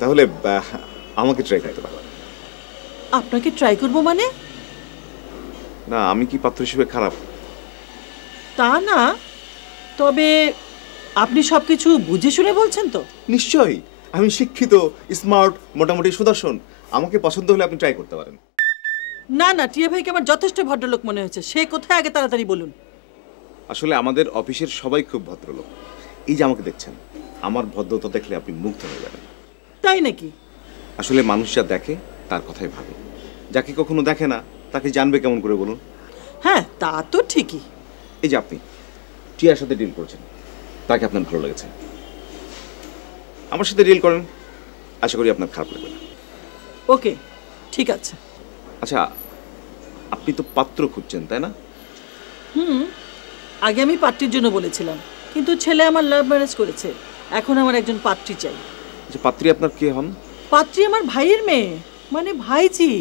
তাহলে আমাকে ট্রাই করতে পারেন। আপনাকে ট্রাই করব মানে? না, আমি কি পাত্র হিসেবে খারাপ? তা না, তবে আপনি সবকিছু বুঝে শুনে বলছেন তো? নিশ্চয়ই, আমি শিক্ষিত, স্মার্ট, মোটামুটি সুদর্শন। আমাকে পছন্দ হলে আপনি ট্রাই করতে পারেন। না না, টিয়া ভাইকে আমার যথেষ্ট ভদ্রলোক মনে হয়েছে। সে কোথায় আগে তাড়াতাড়ি বলুন। আসলে আমাদের অফিসের সবাই খুব ভদ্রলোক। এই যে আমাকে দেখছেন, আমার ভদ্রতা দেখলে আপনি মুগ্ধ হয়ে যাবেন। তাই নাকি? আসলে মানুষ যা দেখে তার কথাই ভাবে। যাকে কখনো দেখে না তাকে জানবে কেমন করে বলুন? হ্যাঁ, তা তো ঠিকই। এই যে আপনি টিয়ার সাথে ডিল করছেন, তাকে আপনার ভালো লেগেছে। আমার সাথে ডিল করেন, আশা করি আপনার খারাপ লাগবে না। ওকে, ঠিক আছে। আচ্ছা, আপনি তো পাত্র খুঁজছেন, তাই না? আগে আমি পাত্রীর জন্য বলেছিলাম, কিন্তু ছেলে আমার লাভ ম্যারেজ করেছে। এখন আমার একজন পাত্রী চাই। আচ্ছা, পাত্রী আপনার কে হন? পাত্রী আমার ভাইয়ের মেয়ে, মানে ভাইজি।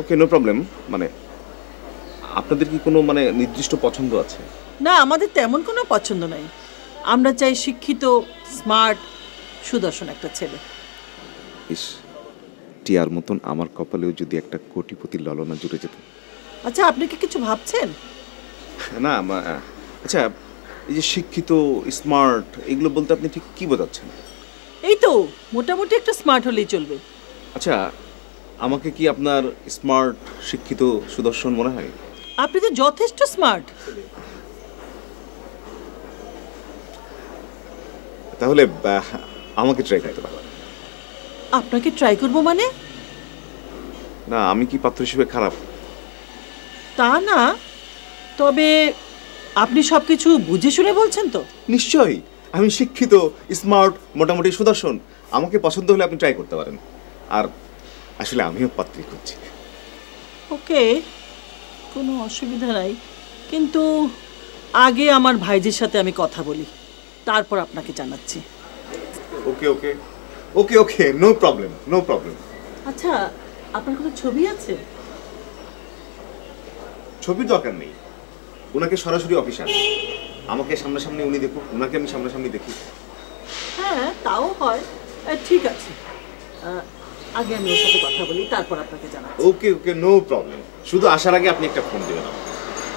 ওকে, নো প্রবলেম। মানে আপনাদের কি কোনো নির্দিষ্ট পছন্দ আছে? না, আমাদের তেমন কোনো পছন্দ নাই। আমরা চাই শিক্ষিত, স্মার্ট, সুদর্শন একটা ছেলে। ইস, টিয়ার মতন আমার কপালেও যদি একটা কোটিপতির ললনা জুড়ে যেত। আচ্ছা, আপনি কি কিছু ভাবছেন? না, আচ্ছা, এই যে শিক্ষিত, স্মার্ট, এগুলো বলতে আপনি ঠিক কি বোঝাচ্ছেন? এই তো মোটামুটি একটা স্মার্ট হলেই চলবে। আচ্ছা, আমাকে কি আপনার স্মার্ট, শিক্ষিত, সুদর্শন মনে হয়? আপনি তো যথেষ্ট স্মার্ট। তাহলে আমাকে ট্রাই করতে পারেন। আপনাকে ট্রাই করব মানে? না, আমি কি পাত্র হিসেবে খারাপ? তা না, তবে আপনি সবকিছু বুঝে শুনে বলছেন তো? নিশ্চয়ই, আমি শিক্ষিত, স্মার্ট, মোটামুটি সুদর্শন। আমাকে পছন্দ হলে আপনি ট্রাই করতে পারেন। আর আসলে আমিও পাত্রী খুঁজছি। ওকে, কোনো অসুবিধা নাই, কিন্তু আগে আমার ভাইজির সাথে আমি কথা বলি, তারপর আপনাকে জানাচ্ছি। ওকে ওকে ওকে ওকে, নো প্রবলেম, নো প্রবলেম। আচ্ছা, আপনার কোনো ছবি আছে? ছবির দরকার নেই, ওনাকে সরাসরি অফিসে আসুন। আমাকে সামনাসামনি উনি দেখুন, ওনাকে আমি সামনাসামনি দেখি। হ্যাঁ, তাও হয়। ঠিক আছে, আগে আমি ওর সাথে কথা বলি, তারপর আপনাকে জানাচ্ছি। ওকে ওকে, নো প্রবলেম। শুধু আসার আগে আপনি একটা ফোন দেবেন আমাকে।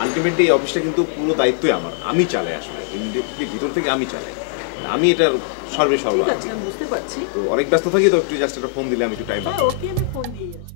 আলটিমেটলি এই অফিসটা কিন্তু পুরো দায়িত্বই আমার, আমি চালাই। আসলে ভিতর থেকে আমি চালাই, আমি এটার সর্বে সর্ব। ঠিক আছে, আমি বুঝতে পারছি। তো অনেক ব্যস্ত থাকি, তো একটু জাস্ট একটা ফোন দিলে আমি একটু টাইম। ওকে, আমি ফোন দিয়ে আসি।